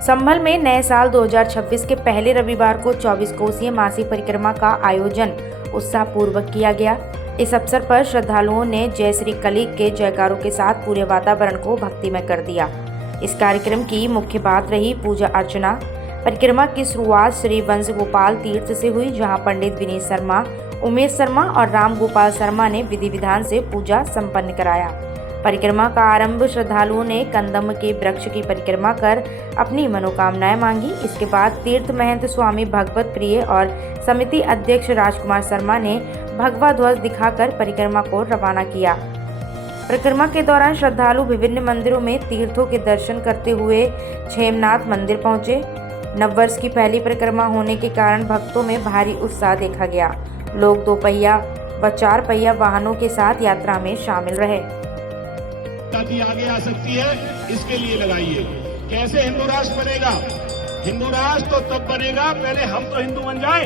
संभल में नए साल 2026 के पहले रविवार को 24 कोसीय मासिक परिक्रमा का आयोजन उत्साहपूर्वक किया गया। इस अवसर पर श्रद्धालुओं ने जय श्री कली के जयकारों के साथ पूरे वातावरण को भक्तिमय कर दिया। इस कार्यक्रम की मुख्य बात रही पूजा अर्चना। परिक्रमा की शुरुआत श्री वंश गोपाल तीर्थ से हुई, जहां पंडित विनीत शर्मा, उमेश शर्मा और राम गोपाल शर्मा ने विधि विधान से पूजा संपन्न कराया। परिक्रमा का आरंभ श्रद्धालुओं ने कंदम के वृक्ष की परिक्रमा कर अपनी मनोकामनाएं मांगी। इसके बाद तीर्थ महंत स्वामी भगवत प्रिय और समिति अध्यक्ष राजकुमार शर्मा ने भगवा ध्वज दिखाकर परिक्रमा को रवाना किया। परिक्रमा के दौरान श्रद्धालु विभिन्न मंदिरों में तीर्थों के दर्शन करते हुए क्षेमनाथ मंदिर पहुंचे। नववर्ष की पहली परिक्रमा होने के कारण भक्तों में भारी उत्साह देखा गया। लोग 2 पहिया व 4 पहिया वाहनों के साथ यात्रा में शामिल रहे। ताकि आगे आ सकती है, इसके लिए लगाइए। कैसे हिंदू राष्ट्र बनेगा? हिंदू राष्ट्र तो तब बनेगा, पहले हम तो हिंदू बन जाए।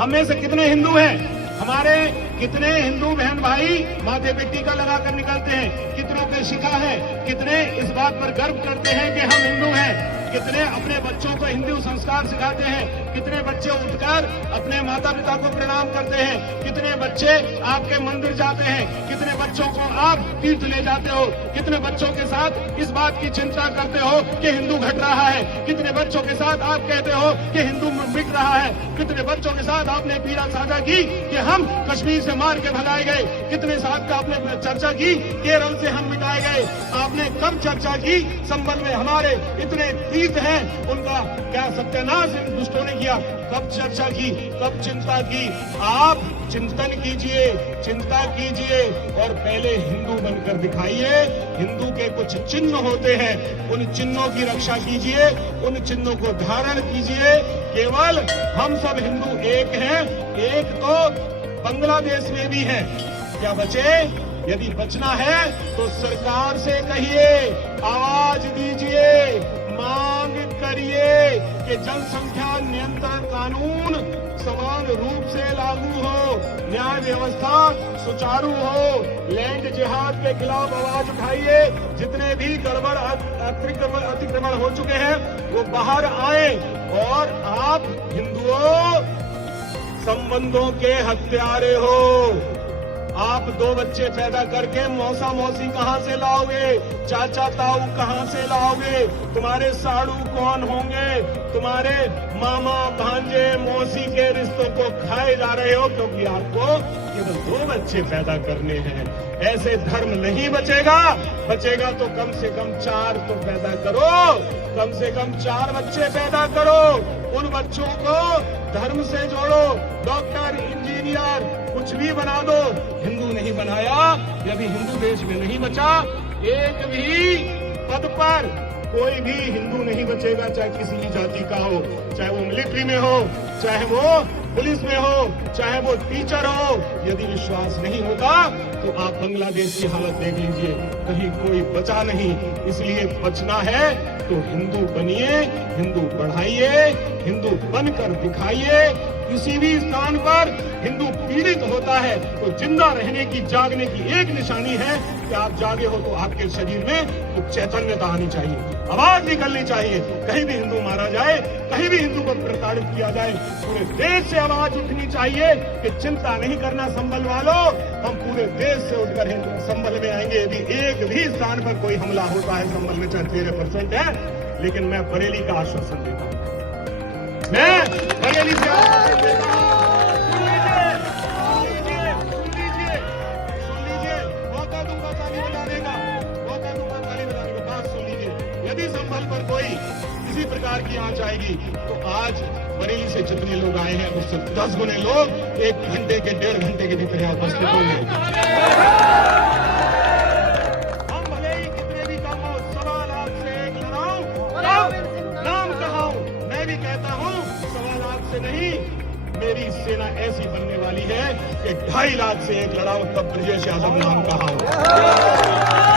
हम में से कितने हिंदू हैं? हमारे कितने हिंदू बहन भाई माथे पे टीका लगाकर निकलते हैं? कितनों के शिखा है? कितने इस बात पर गर्व करते हैं कि हम हिंदू हैं? कितने अपने बच्चों को हिंदू संस्कार सिखाते हैं? कितने बच्चे उठकर अपने माता पिता को प्रणाम करते हैं? कितने बच्चे आपके मंदिर जाते हैं? कितने बच्चों को आप तीर्थ ले जाते हो? कितने बच्चों के साथ इस बात की चिंता करते हो कि हिंदू घट रहा है? कितने बच्चों के साथ आप कहते हो कि हिंदू मिट रहा है? कितने बच्चों के साथ आपने पीड़ा साझा की कि हम कश्मीर से मार के भगाए गए? कितने साथ का आपने चर्चा की केरल से हम मिटाए गए? आपने कब चर्चा की संबंध में हमारे इतने तीर्थ हैं उनका क्या सत्यानाश इन दुष्टों ने किया? कब चर्चा की? कब चिंता की? आप चिंतन कीजिए, चिंता कीजिए और पहले हिंदू बनकर दिखाइए। हिंदू के कुछ चिन्ह होते हैं, उन चिन्हों की रक्षा कीजिए, उन चिन्हों को धारण कीजिए। केवल हम सब हिंदू एक हैं, एक तो बांग्लादेश में भी है। क्या बचे? यदि बचना है तो सरकार से कहिए, आवाज दीजिए, मांग करिए कि जनसंख्या नियंत्रण कानून समान रूप से लागू हो, न्याय व्यवस्था सुचारू हो। लैंड जिहाद के खिलाफ आवाज उठाइए। जितने भी गड़बड़ अतिक्रमण हो चुके हैं वो बाहर आए। और आप हिंदुओं संबंधों के हत्यारे हो। आप 2 बच्चे पैदा करके मौसा मौसी कहां से लाओगे? चाचा ताऊ कहां से लाओगे? तुम्हारे साड़ू कौन होंगे? तुम्हारे मामा भांजे मौसी के रिश्तों को खाए जा रहे हो क्योंकि आपको केवल 2 बच्चे पैदा करने हैं। ऐसे धर्म नहीं बचेगा। बचेगा तो कम से कम 4 तो पैदा करो, कम से कम 4 बच्चे पैदा करो। उन बच्चों को धर्म से जोड़ो। डॉक्टर, इंजीनियर कुछ भी बना दो, हिंदू नहीं बनाया। यदि हिंदू देश में नहीं बचा, एक भी पद पर कोई भी हिंदू नहीं बचेगा, चाहे किसी भी जाति का हो, चाहे वो मिलिट्री में हो, चाहे वो पुलिस में हो, चाहे वो टीचर हो। यदि विश्वास नहीं होगा तो आप बांग्लादेश की हालत देख लीजिए, कहीं कोई बचा नहीं। इसलिए बचना है तो हिंदू बनिए, हिंदू बढ़ाइए, हिंदू बनकर दिखाइए। किसी भी स्थान पर हिंदू पीड़ित होता है तो जिंदा रहने की, जागने की एक निशानी है कि आप जागे हो तो आपके शरीर में कुछ चैतन्यता आनी चाहिए, आवाज निकलनी चाहिए। कहीं भी हिंदू मारा जाए, कहीं भी हिंदू को प्रताड़ित किया जाए, पूरे देश से आवाज उठनी चाहिए कि चिंता नहीं करना संभल वालों, हम पूरे देश से उठकर संभल में आएंगे। यदि एक भी स्थान पर कोई हमला होता है, संभल में 13% है, लेकिन मैं बरेली का आश्वासन देता हूं, मैं बरेली से आश्वासन देता हूं। मौका दूंगा ताली बजाने का, मौका दूंगा ताली बजाने का। बात सुन लीजिए, यदि संभल पर कोई किसी प्रकार की आंच आएगी तो आज बरेली से जितने लोग आए हैं उससे 10 गुने लोग 1 घंटे के 1.5 घंटे के भीतर यहाँ उपस्थित होंगे। हम भले ही कितने भी कम हो, 1.25 लाख से 1 लड़ाऊं, तब नाम कहाऊं। मैं भी कहता हूं 1.25 लाख से नहीं, मेरी सेना ऐसी बनने वाली है कि 2.5 लाख से 1 लड़ाऊं, तब ब्रजेश यादव नाम कहाऊं।